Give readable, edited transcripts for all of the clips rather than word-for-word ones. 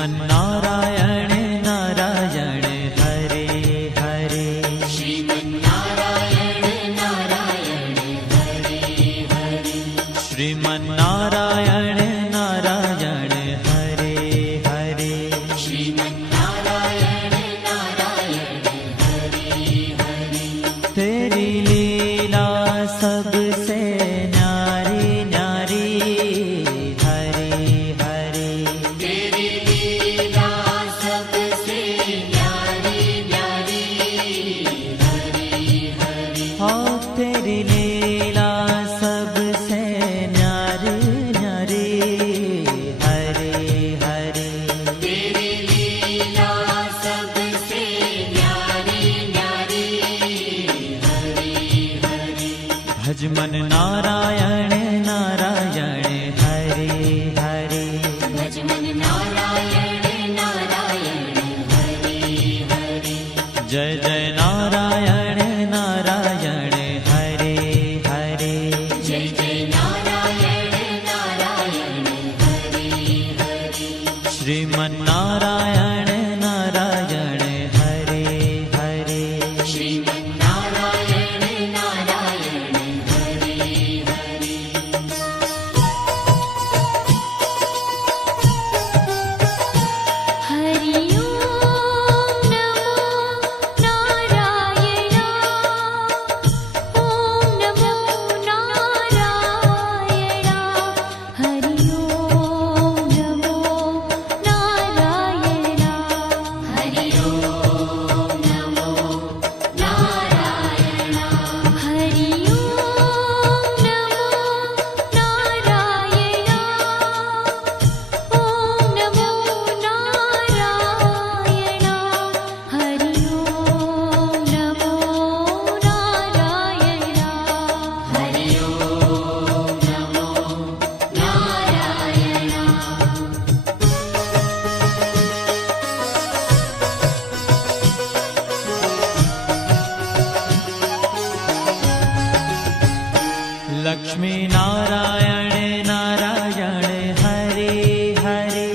श्रीमन्नारायण नारायण हरे हरे। श्रीमन्नारायण नारायण हरे हरे। श्रीमन्नारायण नारायण हरे हरे। श्रीमन्नारायण नारायण हरे हरे। तेरी लीला सबसे न्यारी न्यारी हरे हरे। तेरी लीला सबसे न्यारी न्यारी हरे हरे। हाँ तेरी लीला सबसे न्यारी न्यारी हरे हरे। तेरी लीला सबसे न्यारी न्यारी हरे हरे। भजमन नारायण नारायण हरे हरे। भजमन नारायण नारायण हरे हरे। जय जय नारायण नारायण हरे हरे। जय जय नारायण नारायण हरे हरे। श्रीमन्नारायण नारायण हरे हरे। श्रीमन्नारायण नारायण हरे हरे। हरि ओम नमो नारायण। ओम नमो नारायण। हरि ओम नमो नारायण। हरि ओम नमो नारायण। हरि ओम नमो नारायण। ओम नमो नारायण। हरि ओम नमो नारायण। हरि ओम नमो नारायण। लक्ष्मी नारायण नारायण हरे हरे।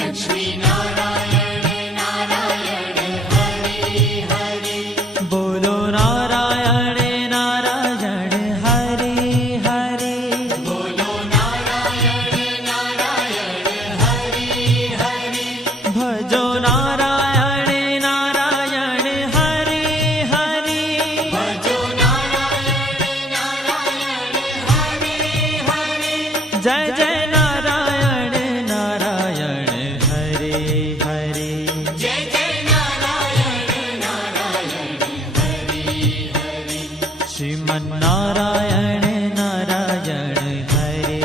लक्ष्मी नारायण नारायण हरे हरे। बोलो नारायण नारायण हरे हरे। बोलो नारायण नारायण हरे हरे। भजो नारायण नारायण हरे हरे। भजो नारायण नारायण हरे हरे। जय जय नारायण नारायण हरे हरे। जय जय नारायण नारायण हरे हरे। श्रीमन्नारायण नारायण हरे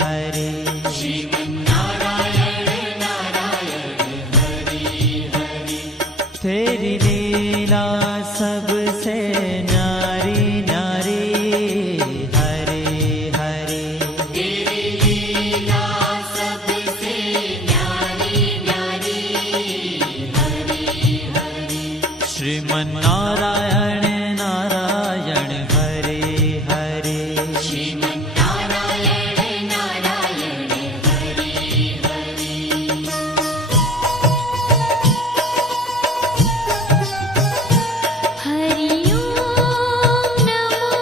हरे। श्रीमन्नारायण नारायण हरे हरे। तेरी लीला सबसे न्यारी न्यारी हरे हरे। तेरी लीला सबसे न्यारी न्यारी हरे हरे। श्रीमन्नारायण नारायण हरे हरे। श्रीमन्नारायण नारायण हरे हरे। हरि ओम नमो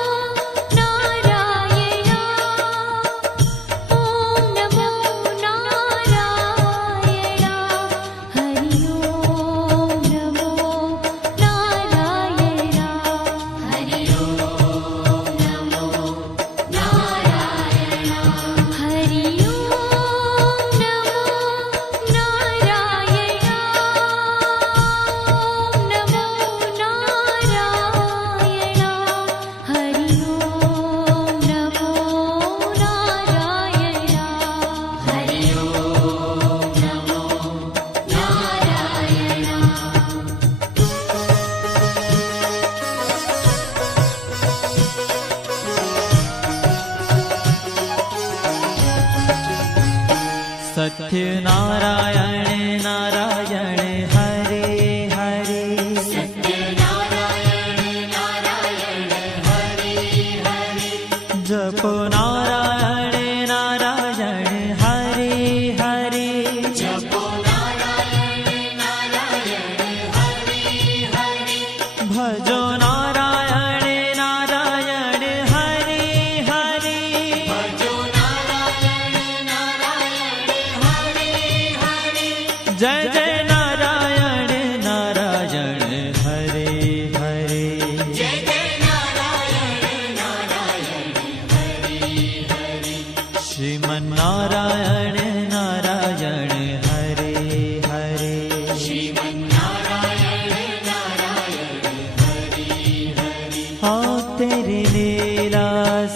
नारायण। ओम नमो नारायण। हरि ओम नमो नारायण। ભજો નારાયણ નારાયણ હરે હરે ભજો નારાયણ નારાયણ હરે હરે જય જય નારાયણ નારાયણ હરે હરે જય જય નારાયણ નારાયણ હરે હરે શ્રીમન નારાયણ નારાયણ હરે હરે શ્રીમન્નારાયણ નારાયણ હરે હરે हाँ तेरी लीला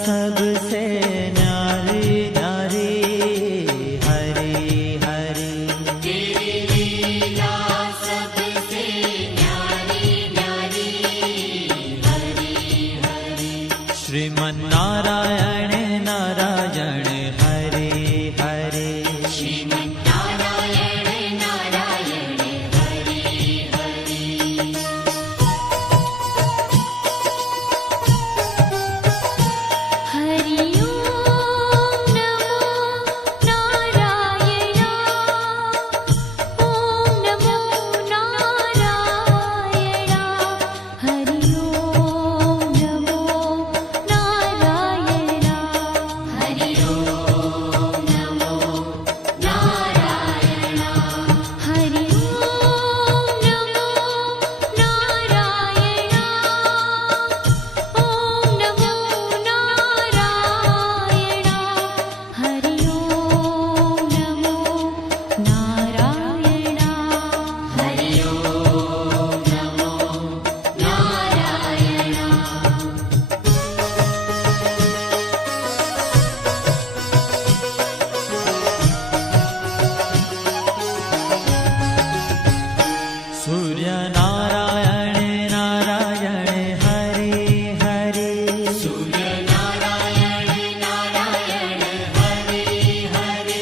सबसे न्यारी न्यारी हरे हरे तेरी लीला सबसे न्यारी न्यारी हरे हरे श्रीमन नारायण नारायण हरे हरे श्रीमन्नारायण नारायण हरे हरे हरि ओम नमो नारायण ओम नमो नारायण हरि ओम नमो नारायण हरि ओम नमो नारायण हरि ओम नमो नारायण ओम नमो नारायण हरि ओम नमो नारायण हरि ओम नमो नारायण सूर्य नारायण नारायण हरे हरे सूर्य नारायण नारायण हरे हरे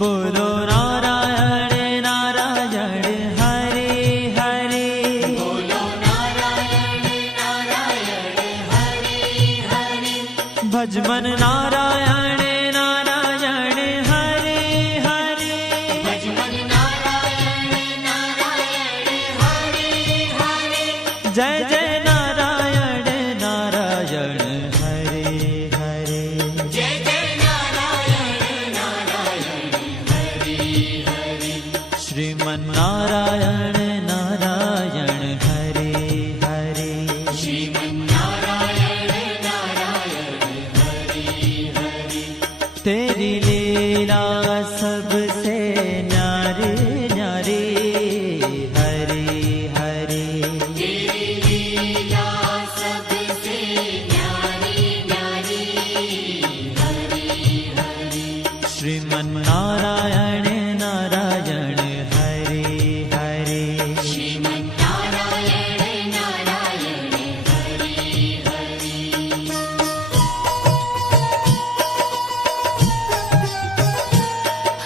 बोलो नारायण नारायण हरे हरे बोलो नारायण नारायण हरे हरे भजमन नारायण नारायण हरे हरे भजमन नारायण नारायण हरे हरे जय जय नारायण नारायण हरे हरे जय जय नारायण नारायण हरे हरे श्रीमन नारायण नारायण हरे हरे श्रीमन्नारायण नारायण हरे हरे तेरी लीला सबसे न्यारी न्यारी हरे हरे तेरी लीला सबसे न्यारी न्यारी हरे हरे श्रीमन नारायण नारायण हरे हरे श्रीमन्नारायण नारायण हरे हरे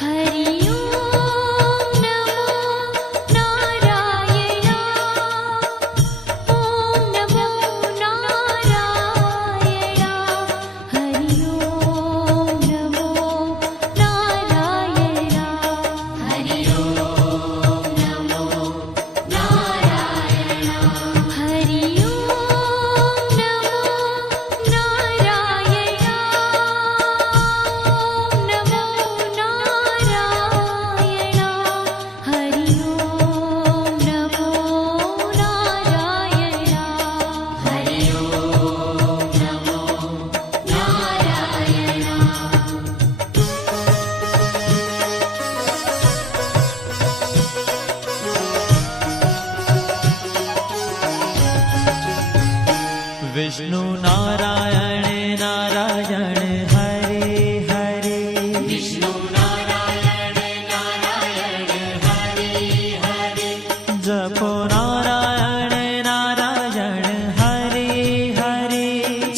हरि ओम नमो नारायण ओम नमो नारायण हरि ओम नमो नारायण हरि ओम नमो नारायण हरि ओम नमो नारायण ओम नमो नारायण हरि ओम नमो नारायण हरि ओम नमो नारायण विष्णु नारायण नारायण हरे हरे विष्णु नारायण नारायण हरे हरे जपो नारायण नारायण हरे हरे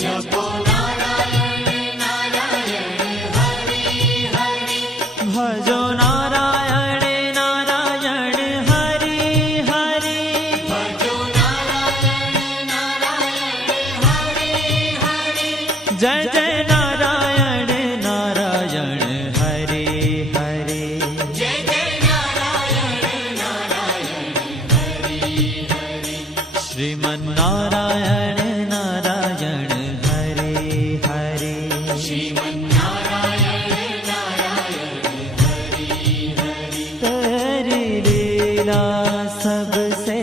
जपो नारायण नारायण हरे हरे भजो नारायण नारायण हरे हरे भजो नारायण नारायण हरे हरे जय जय नारायण नारायण हरे हरे जय जय नारायण नारायण हरे हरे श्रीमन श्रीमन्नारायण नारायण हरे हरे श्रीमन्नारायण नारायण हरि हरि तेरी लीला सबसे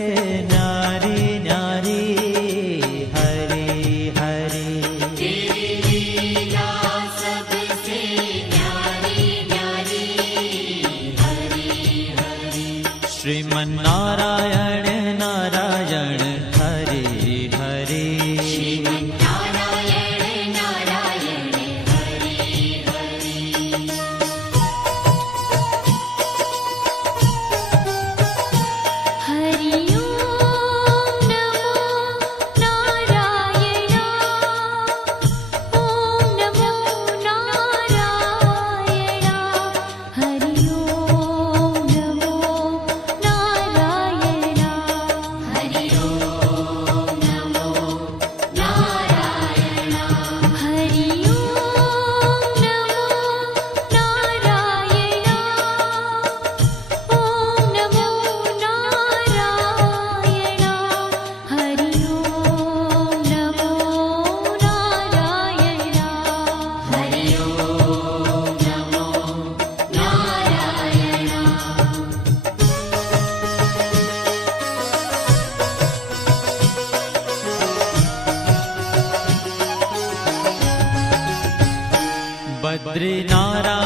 न्यारी न्यारी हरे हरे तेरी लीला सबसे न्यारी न्यारी हरि हरि श्रीमन्नारायण नारायण हरे हरे श्रीमन्नारायण नारायण हरि हरि हरि ओम नमो नारायण ओम नमो नारायण हरि ओम नमो नारायण हरि ओम नमो नारायण हरि ओम नमो नारायण ओम नमो नारायण हरि ओम नमो नारायण हरि ओम नमो नारायण बद्री नारायण